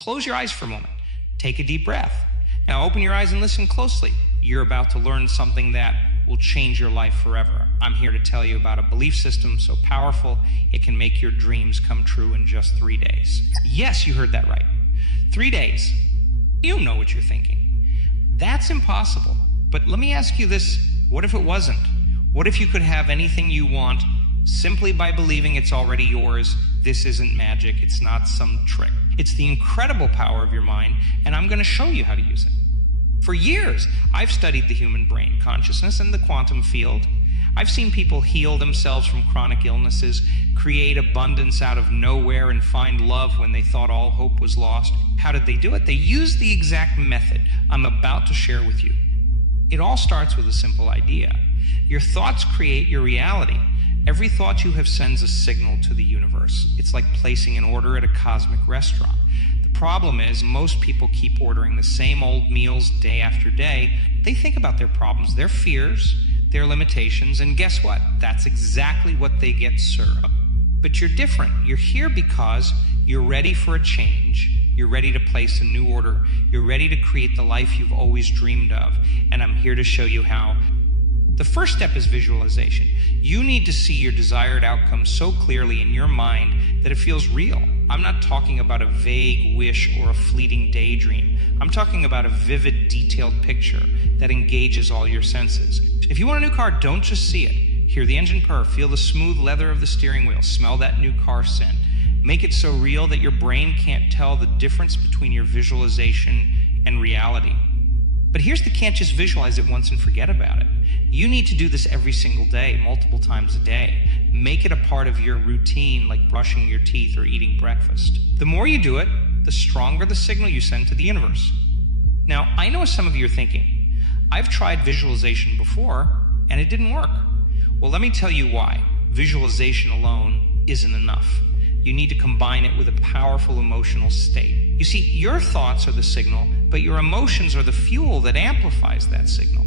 Close your eyes for a moment. Take a deep breath. Now open your eyes and listen closely. You're about to learn something that will change your life forever. I'm here to tell you about a belief system so powerful it can make your dreams come true in just 3 days. Yes, you heard that right. 3 days. You know what you're thinking. That's impossible. But let me ask you this, what if it wasn't? What if you could have anything you want simply by believing it's already yours? This isn't magic, it's not some trick. It's the incredible power of your mind, and I'm going to show you how to use it. For years, I've studied the human brain, consciousness, and the quantum field. I've seen people heal themselves from chronic illnesses, create abundance out of nowhere, and find love when they thought all hope was lost. How did they do it? They used the exact method I'm about to share with you. It all starts with a simple idea. Your thoughts create your reality. Every thought you have sends a signal to the universe. It's like placing an order at a cosmic restaurant. The problem is most people keep ordering the same old meals day after day. They think about their problems, their fears, their limitations, and guess what? That's exactly what they get served. But you're different. You're here because you're ready for a change. You're ready to place a new order. You're ready to create the life you've always dreamed of. And I'm here to show you how. The first step is visualization. You need to see your desired outcome so clearly in your mind that it feels real. I'm not talking about a vague wish or a fleeting daydream. I'm talking about a vivid, detailed picture that engages all your senses. If you want a new car, don't just see it. Hear the engine purr, feel the smooth leather of the steering wheel, smell that new car scent. Make it so real that your brain can't tell the difference between your visualization and reality. But here's the can't just visualize it once and forget about it. You need to do this every single day, multiple times a day. Make it a part of your routine, like brushing your teeth or eating breakfast. The more you do it, the stronger the signal you send to the universe. Now, I know some of you are thinking, I've tried visualization before, and it didn't work. Well, let me tell you why. Visualization alone isn't enough. You need to combine it with a powerful emotional state. You see, your thoughts are the signal, but your emotions are the fuel that amplifies that signal.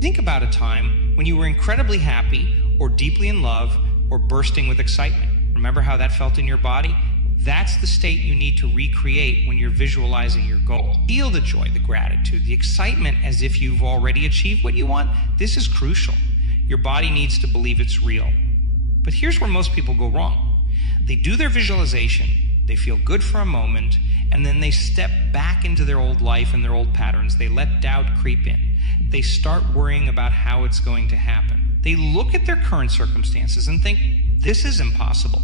Think about a time when you were incredibly happy, or deeply in love, or bursting with excitement. Remember how that felt in your body? That's the state you need to recreate when you're visualizing your goal. Feel the joy, the gratitude, the excitement as if you've already achieved what you want. This is crucial. Your body needs to believe it's real. But here's where most people go wrong. They do their visualization, they feel good for a moment, and then they step back into their old life and their old patterns. They let doubt creep in. They start worrying about how it's going to happen. They look at their current circumstances and think, this is impossible.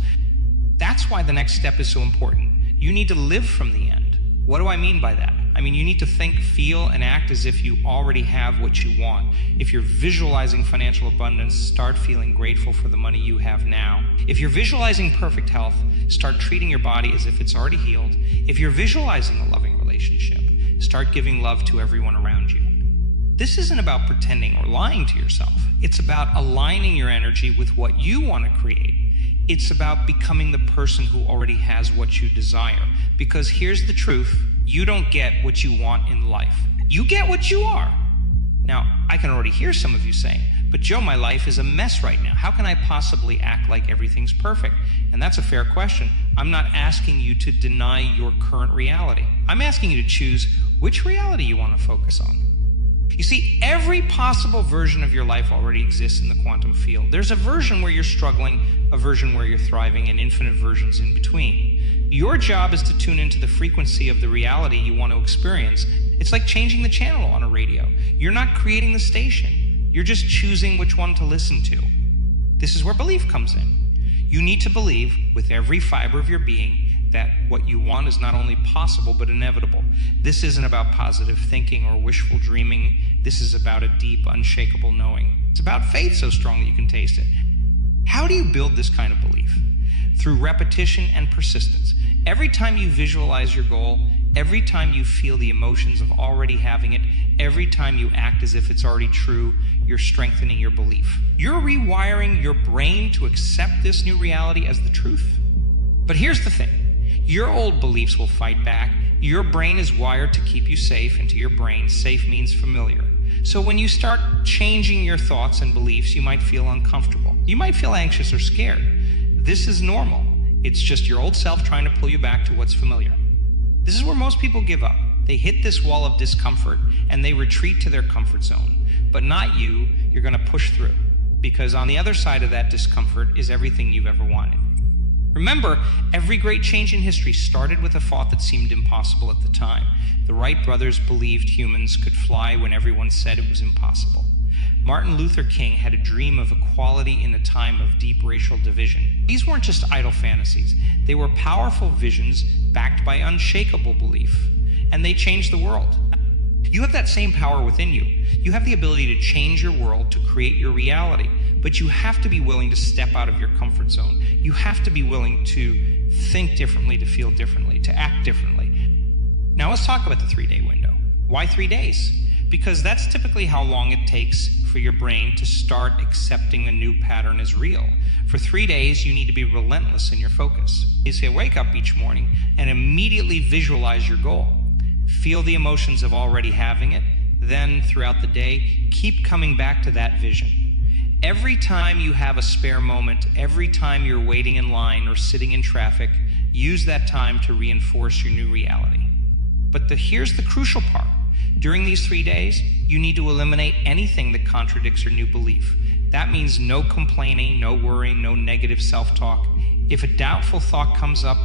That's why the next step is so important. You need to live from the end. What do I mean by that? I mean, you need to think, feel, and act as if you already have what you want. If you're visualizing financial abundance, start feeling grateful for the money you have now. If you're visualizing perfect health, start treating your body as if it's already healed. If you're visualizing a loving relationship, start giving love to everyone around you. This isn't about pretending or lying to yourself. It's about aligning your energy with what you want to create. It's about becoming the person who already has what you desire. Because here's the truth, you don't get what you want in life. You get what you are. Now, I can already hear some of you saying, but Joe, my life is a mess right now. How can I possibly act like everything's perfect? And that's a fair question. I'm not asking you to deny your current reality. I'm asking you to choose which reality you want to focus on. You see, every possible version of your life already exists in the quantum field. There's a version where you're struggling, a version where you're thriving, and infinite versions in between. Your job is to tune into the frequency of the reality you want to experience. It's like changing the channel on a radio. You're not creating the station. You're just choosing which one to listen to. This is where belief comes in. You need to believe with every fiber of your being that what you want is not only possible but inevitable. This isn't about positive thinking or wishful dreaming. This is about a deep, unshakable knowing. It's about faith so strong that you can taste it. How do you build this kind of belief? Through repetition and persistence. Every time you visualize your goal, every time you feel the emotions of already having it, every time you act as if it's already true, you're strengthening your belief. You're rewiring your brain to accept this new reality as the truth. But here's the thing. Your old beliefs will fight back. Your brain is wired to keep you safe, and to your brain, safe means familiar. So when you start changing your thoughts and beliefs, you might feel uncomfortable. You might feel anxious or scared. This is normal. It's just your old self trying to pull you back to what's familiar. This is where most people give up. They hit this wall of discomfort and they retreat to their comfort zone. But not you. You're going to push through, because on the other side of that discomfort is everything you've ever wanted. Remember, every great change in history started with a thought that seemed impossible at the time. The Wright brothers believed humans could fly when everyone said it was impossible. Martin Luther King had a dream of equality in a time of deep racial division. These weren't just idle fantasies. They were powerful visions backed by unshakable belief. And they changed the world. You have that same power within you. You have the ability to change your world, to create your reality. But you have to be willing to step out of your comfort zone. You have to be willing to think differently, to feel differently, to act differently. Now let's talk about the 3-day window. Why 3 days? Because that's typically how long it takes for your brain to start accepting a new pattern as real. For 3 days, you need to be relentless in your focus. You say, wake up each morning and immediately visualize your goal. Feel the emotions of already having it. Then, throughout the day, keep coming back to that vision. Every time you have a spare moment, every time you're waiting in line or sitting in traffic, use that time to reinforce your new reality. But here's the crucial part. During these 3 days, you need to eliminate anything that contradicts your new belief. That means no complaining, no worrying, no negative self-talk. If a doubtful thought comes up,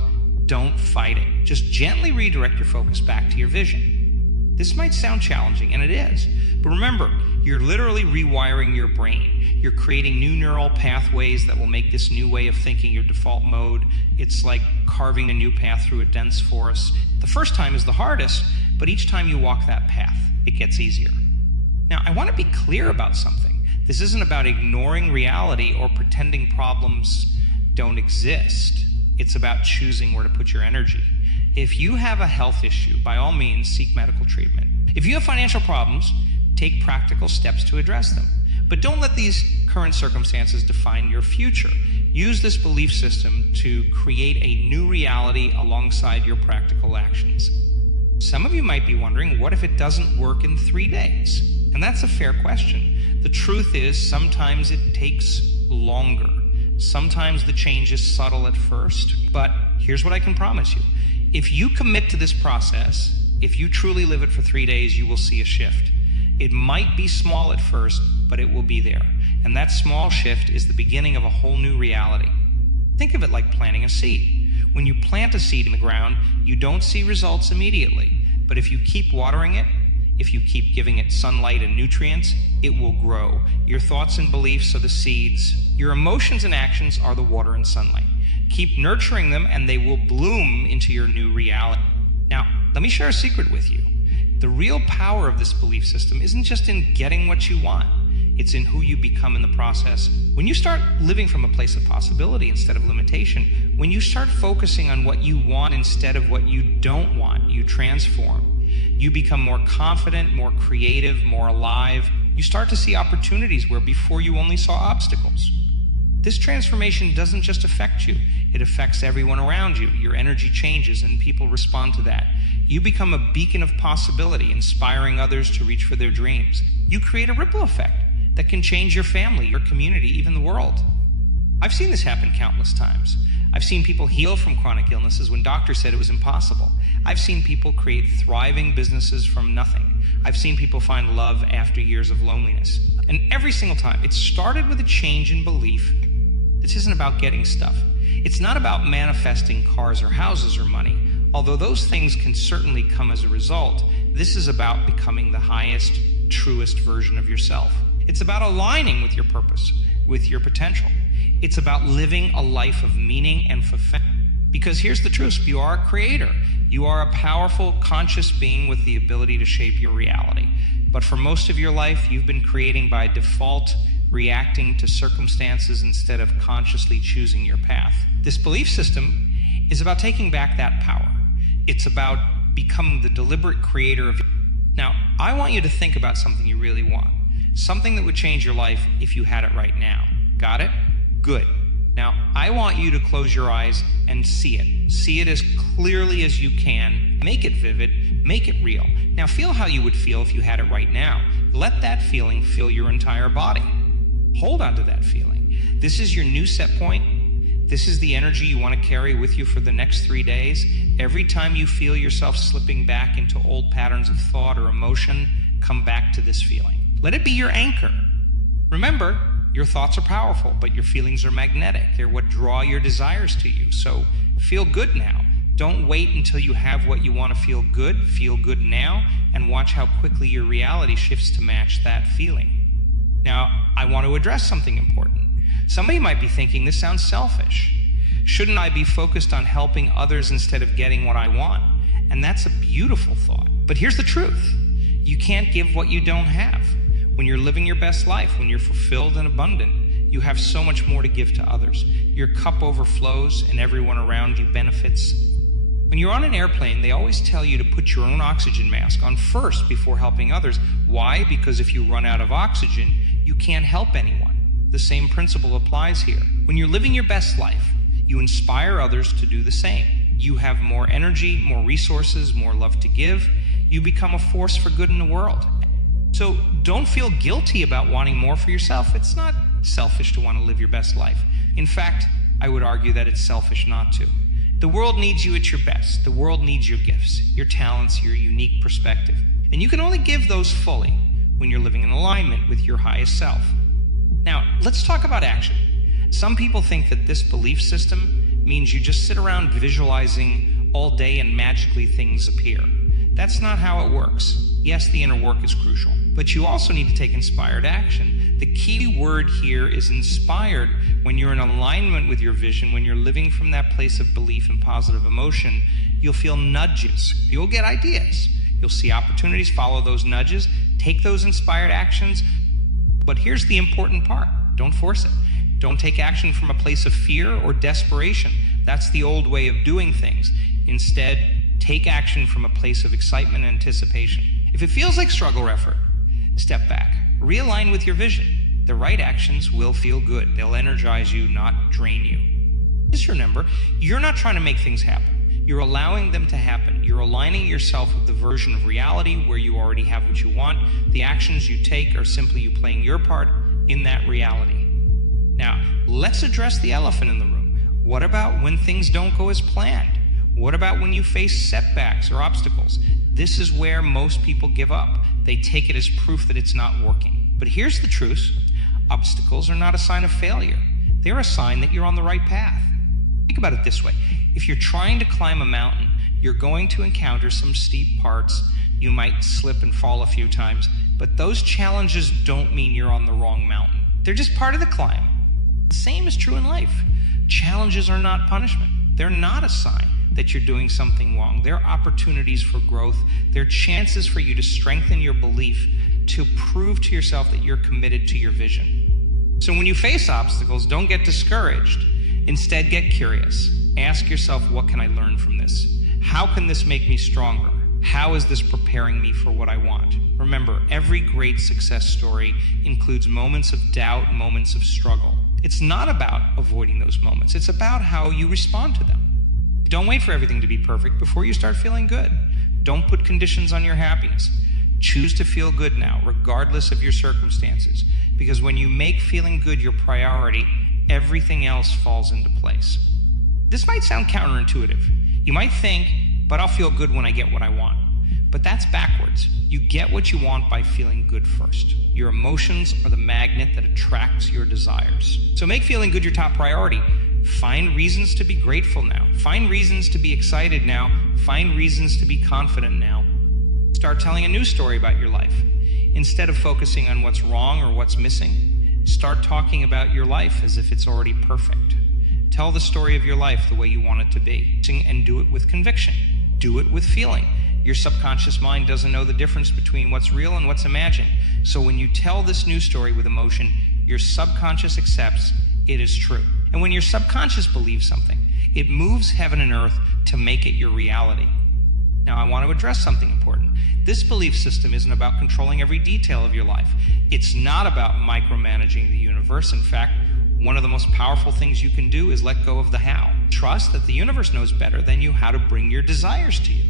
don't fight it. Just gently redirect your focus back to your vision. This might sound challenging, and it is. But remember, you're literally rewiring your brain. You're creating new neural pathways that will make this new way of thinking your default mode. It's like carving a new path through a dense forest. The first time is the hardest, but each time you walk that path, it gets easier. Now, I want to be clear about something. This isn't about ignoring reality or pretending problems don't exist. It's about choosing where to put your energy. If you have a health issue, by all means, seek medical treatment. If you have financial problems, take practical steps to address them. But don't let these current circumstances define your future. Use this belief system to create a new reality alongside your practical actions. Some of you might be wondering, what if it doesn't work in 3 days? And that's a fair question. The truth is, sometimes it takes longer. Sometimes the change is subtle at first, but here's what I can promise you. If you commit to this process, if you truly live it for 3 days, you will see a shift. It might be small at first, but it will be there. And that small shift is the beginning of a whole new reality. Think of it like planting a seed. When you plant a seed in the ground, you don't see results immediately. But if you keep watering it, if you keep giving it sunlight and nutrients, it will grow. Your thoughts and beliefs are the seeds. Your emotions and actions are the water and sunlight. Keep nurturing them and they will bloom into your new reality. Now, let me share a secret with you. The real power of this belief system isn't just in getting what you want. It's in who you become in the process. When you start living from a place of possibility instead of limitation, when you start focusing on what you want instead of what you don't want, you transform. You become more confident, more creative, more alive. You start to see opportunities where before you only saw obstacles. This transformation doesn't just affect you, it affects everyone around you. Your energy changes and people respond to that. You become a beacon of possibility, inspiring others to reach for their dreams. You create a ripple effect that can change your family, your community, even the world. I've seen this happen countless times. I've seen people heal from chronic illnesses when doctors said it was impossible. I've seen people create thriving businesses from nothing. I've seen people find love after years of loneliness. And every single time, it started with a change in belief. This isn't about getting stuff. It's not about manifesting cars or houses or money. Although those things can certainly come as a result, this is about becoming the highest, truest version of yourself. It's about aligning with your purpose, with your potential. It's about living a life of meaning and fulfillment. Because here's the truth, you are a creator. You are a powerful, conscious being with the ability to shape your reality. But for most of your life, you've been creating by default, reacting to circumstances instead of consciously choosing your path. This belief system is about taking back that power. It's about becoming the deliberate creator of. Now, I want you to think about something you really want. Something that would change your life if you had it right now. Got it? Good. Now, I want you to close your eyes and see it. See it as clearly as you can. Make it vivid. Make it real. Now, feel how you would feel if you had it right now. Let that feeling fill your entire body. Hold on to that feeling. This is your new set point. This is the energy you want to carry with you for the next 3 days. Every time you feel yourself slipping back into old patterns of thought or emotion, come back to this feeling. Let it be your anchor. Remember, your thoughts are powerful, but your feelings are magnetic. They're what draw your desires to you. So feel good now. Don't wait until you have what you want to feel good. Feel good now, and watch how quickly your reality shifts to match that feeling. Now, I want to address something important. Somebody might be thinking, this sounds selfish. Shouldn't I be focused on helping others instead of getting what I want? And that's a beautiful thought. But here's the truth. You can't give what you don't have. When you're living your best life, when you're fulfilled and abundant, you have so much more to give to others. Your cup overflows and everyone around you benefits. When you're on an airplane, they always tell you to put your own oxygen mask on first before helping others. Why? Because if you run out of oxygen, you can't help anyone. The same principle applies here. When you're living your best life, you inspire others to do the same. You have more energy, more resources, more love to give. You become a force for good in the world. So don't feel guilty about wanting more for yourself. It's not selfish to want to live your best life. In fact, I would argue that it's selfish not to. The world needs you at your best. The world needs your gifts, your talents, your unique perspective. And you can only give those fully when you're living in alignment with your highest self. Now, let's talk about action. Some people think that this belief system means you just sit around visualizing all day and magically things appear. That's not how it works. Yes, the inner work is crucial, but you also need to take inspired action. The key word here is inspired. When you're in alignment with your vision, when you're living from that place of belief and positive emotion, you'll feel nudges. You'll get ideas. You'll see opportunities, follow those nudges, take those inspired actions. But here's the important part. Don't force it. Don't take action from a place of fear or desperation. That's the old way of doing things. Instead, take action from a place of excitement and anticipation. If it feels like struggle or effort, step back. Realign with your vision. The right actions will feel good. They'll energize you, not drain you. Just remember, you're not trying to make things happen. You're allowing them to happen. You're aligning yourself with the version of reality where you already have what you want. The actions you take are simply you playing your part in that reality. Now, let's address the elephant in the room. What about when things don't go as planned? What about when you face setbacks or obstacles? This is where most people give up. They take it as proof that it's not working. But here's the truth. Obstacles are not a sign of failure. They're a sign that you're on the right path. Think about it this way. If you're trying to climb a mountain, you're going to encounter some steep parts. You might slip and fall a few times, but those challenges don't mean you're on the wrong mountain. They're just part of the climb. The same is true in life. Challenges are not punishment. They're not a sign that you're doing something wrong. They're opportunities for growth. They're chances for you to strengthen your belief, to prove to yourself that you're committed to your vision. So when you face obstacles, don't get discouraged. Instead, get curious. Ask yourself, what can I learn from this? How can this make me stronger? How is this preparing me for what I want? Remember, every great success story includes moments of doubt, moments of struggle. It's not about avoiding those moments. It's about how you respond to them. Don't wait for everything to be perfect before you start feeling good. Don't put conditions on your happiness. Choose to feel good now, regardless of your circumstances. Because when you make feeling good your priority, everything else falls into place. This might sound counterintuitive. You might think, but I'll feel good when I get what I want. But that's backwards. You get what you want by feeling good first. Your emotions are the magnet that attracts your desires. So make feeling good your top priority. Find reasons to be grateful now. Find reasons to be excited now. Find reasons to be confident now. Start telling a new story about your life. Instead of focusing on what's wrong or what's missing, start talking about your life as if it's already perfect. Tell the story of your life the way you want it to be, and do it with conviction. Do it with feeling. Your subconscious mind doesn't know the difference between what's real and what's imagined. So when you tell this new story with emotion, your subconscious accepts it is true. And when your subconscious believes something, it moves heaven and earth to make it your reality. Now, I want to address something important. This belief system isn't about controlling every detail of your life. It's not about micromanaging the universe. In fact, one of the most powerful things you can do is let go of the how. Trust that the universe knows better than you how to bring your desires to you.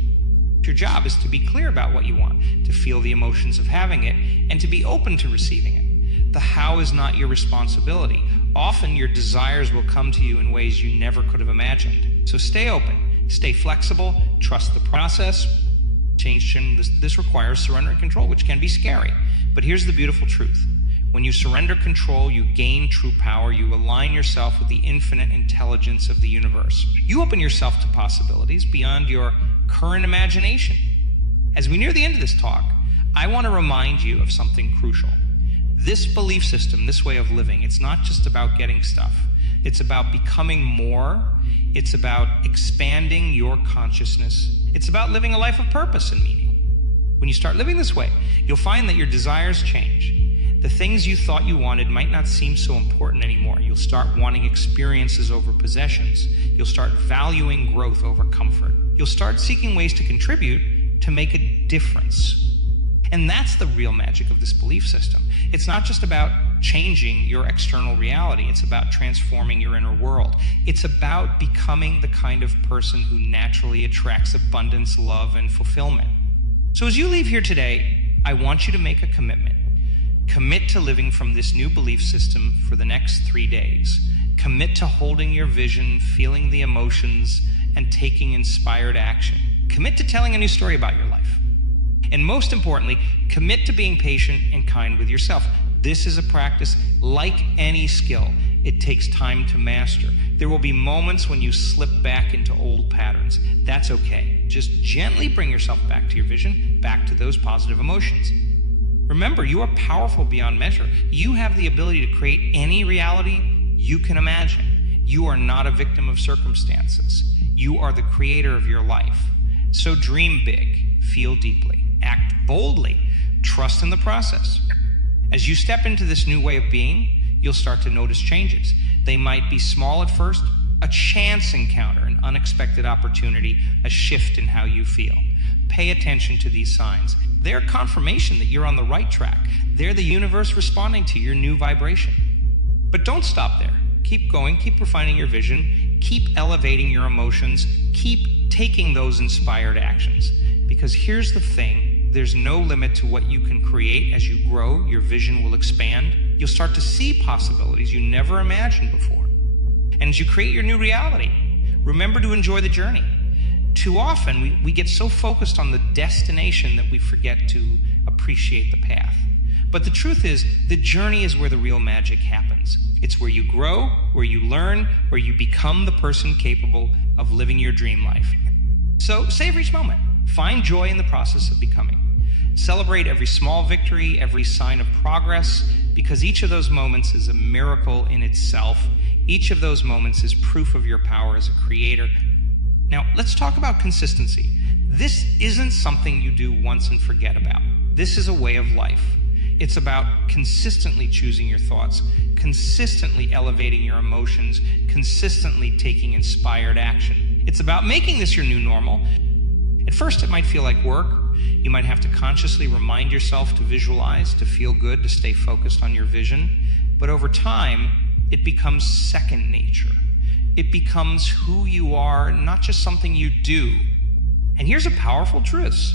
Your job is to be clear about what you want, to feel the emotions of having it, and to be open to receiving it. The how is not your responsibility. Often your desires will come to you in ways you never could have imagined. So stay open. Stay flexible, trust the process. Change this requires surrender and control, which can be scary. But here's the beautiful truth. When you surrender control, you gain true power. You align yourself with the infinite intelligence of the universe. You open yourself to possibilities beyond your current imagination. As we near the end of this talk, I want to remind you of something crucial. This belief system, this way of living, it's not just about getting stuff. It's about becoming more. It's about expanding your consciousness. It's about living a life of purpose and meaning. When you start living this way, you'll find that your desires change. The things you thought you wanted might not seem so important anymore. You'll start wanting experiences over possessions. You'll start valuing growth over comfort. You'll start seeking ways to contribute to make a difference. And that's the real magic of this belief system. It's not just about changing your external reality. It's about transforming your inner world. It's about becoming the kind of person who naturally attracts abundance, love, and fulfillment. So as you leave here today, I want you to make a commitment. Commit to living from this new belief system for the next 3 days. Commit to holding your vision, feeling the emotions, and taking inspired action. Commit to telling a new story about your life. And most importantly, commit to being patient and kind with yourself. This is a practice like any skill. It takes time to master. There will be moments when you slip back into old patterns. That's okay. Just gently bring yourself back to your vision, back to those positive emotions. Remember, you are powerful beyond measure. You have the ability to create any reality you can imagine. You are not a victim of circumstances. You are the creator of your life. So dream big, feel deeply, act boldly, trust in the process. As you step into this new way of being, you'll start to notice changes. They might be small at first, a chance encounter, an unexpected opportunity, a shift in how you feel. Pay attention to these signs. They're confirmation that you're on the right track. They're the universe responding to your new vibration. But don't stop there. Keep going, keep refining your vision, keep elevating your emotions, keep taking those inspired actions. Because here's the thing, there's no limit to what you can create. As you grow, your vision will expand. You'll start to see possibilities you never imagined before. And as you create your new reality, remember to enjoy the journey. Too often, we get so focused on the destination that we forget to appreciate the path. But the truth is, the journey is where the real magic happens. It's where you grow, where you learn, where you become the person capable of living your dream life. So savor each moment. Find joy in the process of becoming. Celebrate every small victory, every sign of progress, because each of those moments is a miracle in itself. Each of those moments is proof of your power as a creator. Now, let's talk about consistency. This isn't something you do once and forget about. This is a way of life. It's about consistently choosing your thoughts, consistently elevating your emotions, consistently taking inspired action. It's about making this your new normal. At first, it might feel like work. You might have to consciously remind yourself to visualize, to feel good, to stay focused on your vision. But over time, it becomes second nature. It becomes who you are, not just something you do. And here's a powerful truth.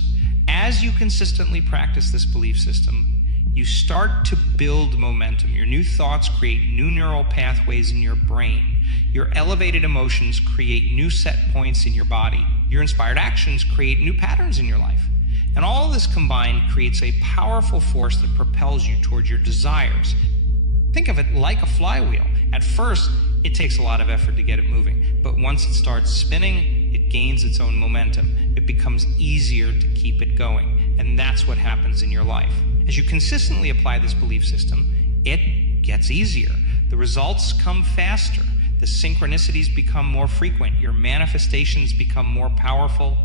As you consistently practice this belief system, you start to build momentum. Your new thoughts create new neural pathways in your brain. Your elevated emotions create new set points in your body. Your inspired actions create new patterns in your life. And all of this combined creates a powerful force that propels you towards your desires. Think of it like a flywheel. At first, it takes a lot of effort to get it moving, but once it starts spinning, it gains its own momentum. It becomes easier to keep it going, and that's what happens in your life. As you consistently apply this belief system, it gets easier. The results come faster. The synchronicities become more frequent. Your manifestations become more powerful.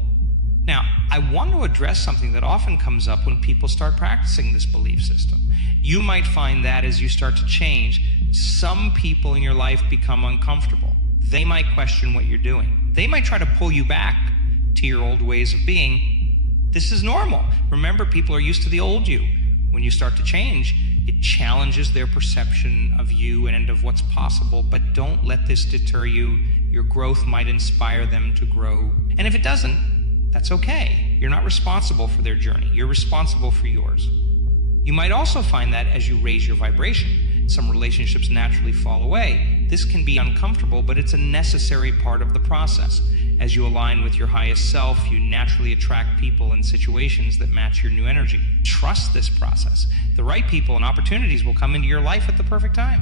Now, I want to address something that often comes up when people start practicing this belief system. You might find that as you start to change, some people in your life become uncomfortable. They might question what you're doing. They might try to pull you back to your old ways of being. This is normal. Remember, people are used to the old you. When you start to change, it challenges their perception of you and of what's possible, but don't let this deter you. Your growth might inspire them to grow. And if it doesn't, that's okay. You're not responsible for their journey. You're responsible for yours. You might also find that as you raise your vibration, some relationships naturally fall away. This can be uncomfortable, but it's a necessary part of the process. As you align with your highest self, you naturally attract people and situations that match your new energy. Trust this process. The right people and opportunities will come into your life at the perfect time.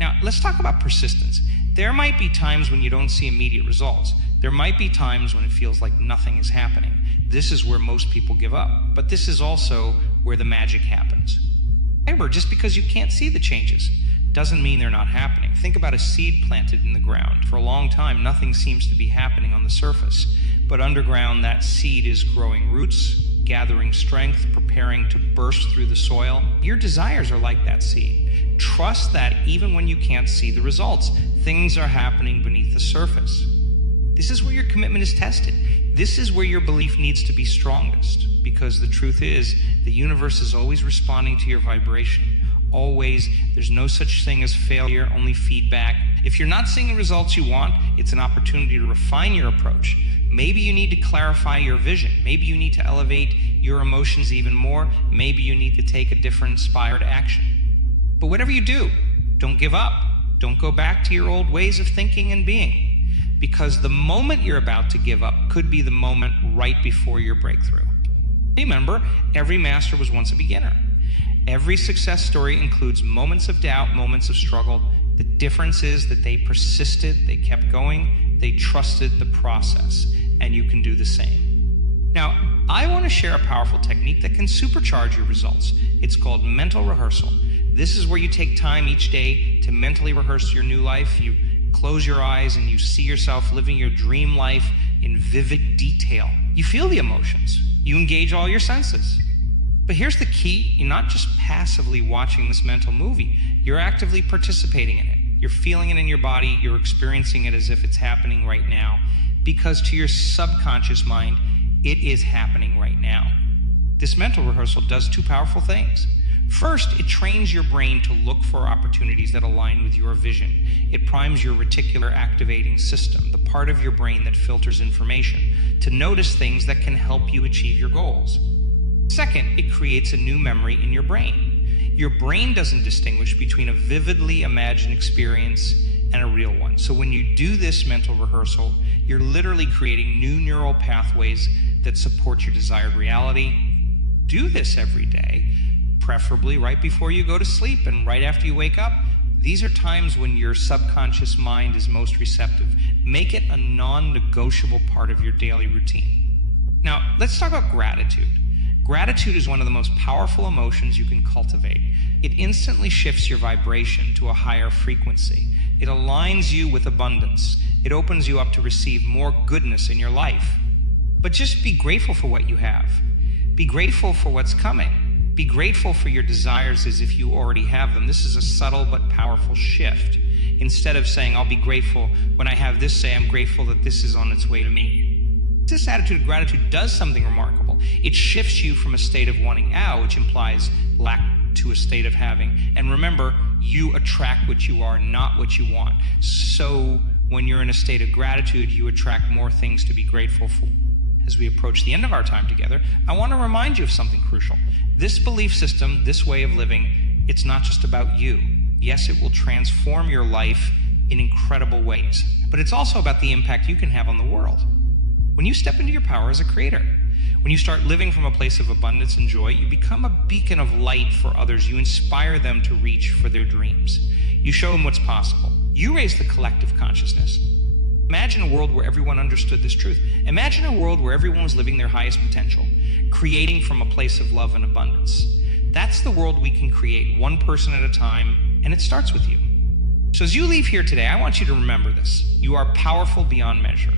Now, let's talk about persistence. There might be times when you don't see immediate results. There might be times when it feels like nothing is happening. This is where most people give up, but this is also where the magic happens. Remember, just because you can't see the changes doesn't mean they're not happening. Think about a seed planted in the ground. For a long time, nothing seems to be happening on the surface, but underground, that seed is growing roots, gathering strength, preparing to burst through the soil. Your desires are like that seed. Trust that even when you can't see the results, things are happening beneath the surface. This is where your commitment is tested. This is where your belief needs to be strongest, because the truth is, the universe is always responding to your vibration. Always. There's no such thing as failure, only feedback. If you're not seeing the results you want, it's an opportunity to refine your approach. Maybe you need to clarify your vision. Maybe you need to elevate your emotions even more. Maybe you need to take a different inspired action. But whatever you do, don't give up. Don't go back to your old ways of thinking and being, because the moment you're about to give up could be the moment right before your breakthrough. Remember, every master was once a beginner. Every success story includes moments of doubt, moments of struggle. The difference is that they persisted, they kept going, they trusted the process, and you can do the same. Now, I want to share a powerful technique that can supercharge your results. It's called mental rehearsal. This is where you take time each day to mentally rehearse your new life. You close your eyes and you see yourself living your dream life in vivid detail. You feel the emotions. You engage all your senses. But here's the key. You're not just passively watching this mental movie. You're actively participating in it. You're feeling it in your body. You're experiencing it as if it's happening right now. Because to your subconscious mind, it is happening right now. This mental rehearsal does two powerful things. First, it trains your brain to look for opportunities that align with your vision. It primes your reticular activating system, the part of your brain that filters information, to notice things that can help you achieve your goals. Second, it creates a new memory in your brain. Your brain doesn't distinguish between a vividly imagined experience and a real one. So when you do this mental rehearsal, you're literally creating new neural pathways that support your desired reality. Do this every day, preferably right before you go to sleep and right after you wake up. These are times when your subconscious mind is most receptive. Make it a non-negotiable part of your daily routine. Now, let's talk about gratitude. Gratitude is one of the most powerful emotions you can cultivate. It instantly shifts your vibration to a higher frequency. It aligns you with abundance. It opens you up to receive more goodness in your life. But just be grateful for what you have. Be grateful for what's coming. Be grateful for your desires as if you already have them. This is a subtle but powerful shift. Instead of saying, I'll be grateful when I have this, say, I'm grateful that this is on its way to me. This attitude of gratitude does something remarkable. It shifts you from a state of wanting out, which implies lack, to a state of having. And remember, you attract what you are, not what you want. So when you're in a state of gratitude, you attract more things to be grateful for. As we approach the end of our time together, I want to remind you of something crucial. This belief system, this way of living, it's not just about you. Yes, it will transform your life in incredible ways, but it's also about the impact you can have on the world. When you step into your power as a creator, when you start living from a place of abundance and joy, you become a beacon of light for others. You inspire them to reach for their dreams. You show them what's possible. You raise the collective consciousness. Imagine a world where everyone understood this truth. Imagine a world where everyone was living their highest potential, creating from a place of love and abundance. That's the world we can create, one person at a time, and it starts with you. So as you leave here today, I want you to remember this. You are powerful beyond measure.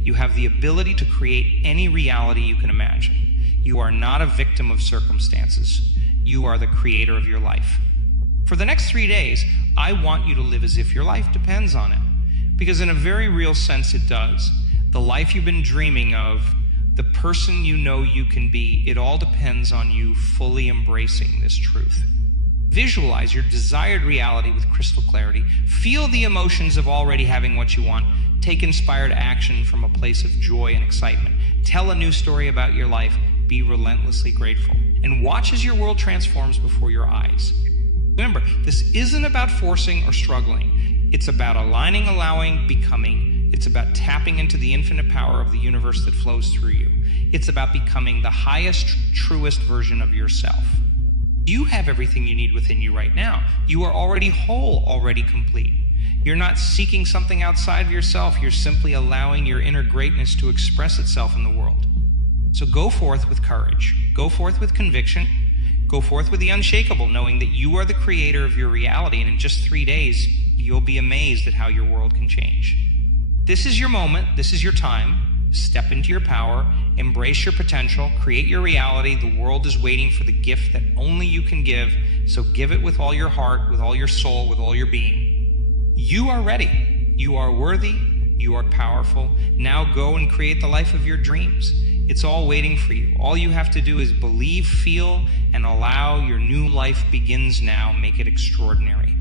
You have the ability to create any reality you can imagine. You are not a victim of circumstances. You are the creator of your life. For the next 3 days, I want you to live as if your life depends on it. Because in a very real sense, it does. The life you've been dreaming of, the person you know you can be, it all depends on you fully embracing this truth. Visualize your desired reality with crystal clarity. Feel the emotions of already having what you want. Take inspired action from a place of joy and excitement. Tell a new story about your life. Be relentlessly grateful. And watch as your world transforms before your eyes. Remember, this isn't about forcing or struggling. It's about aligning, allowing, becoming. It's about tapping into the infinite power of the universe that flows through you. It's about becoming the highest, truest version of yourself. You have everything you need within you right now. You are already whole, already complete. You're not seeking something outside of yourself. You're simply allowing your inner greatness to express itself in the world. So go forth with courage. Go forth with conviction. Go forth with the unshakable, knowing that you are the creator of your reality, and in just 3 days, you'll be amazed at how your world can change. This is your moment. This is your time. Step into your power. Embrace your potential. Create your reality. The world is waiting for the gift that only you can give, so give it with all your heart, with all your soul, with all your being. You are ready. You are worthy. You are powerful. Now go and create the life of your dreams. It's all waiting for you. All you have to do is believe, feel, and allow your new life begins now. Make it extraordinary.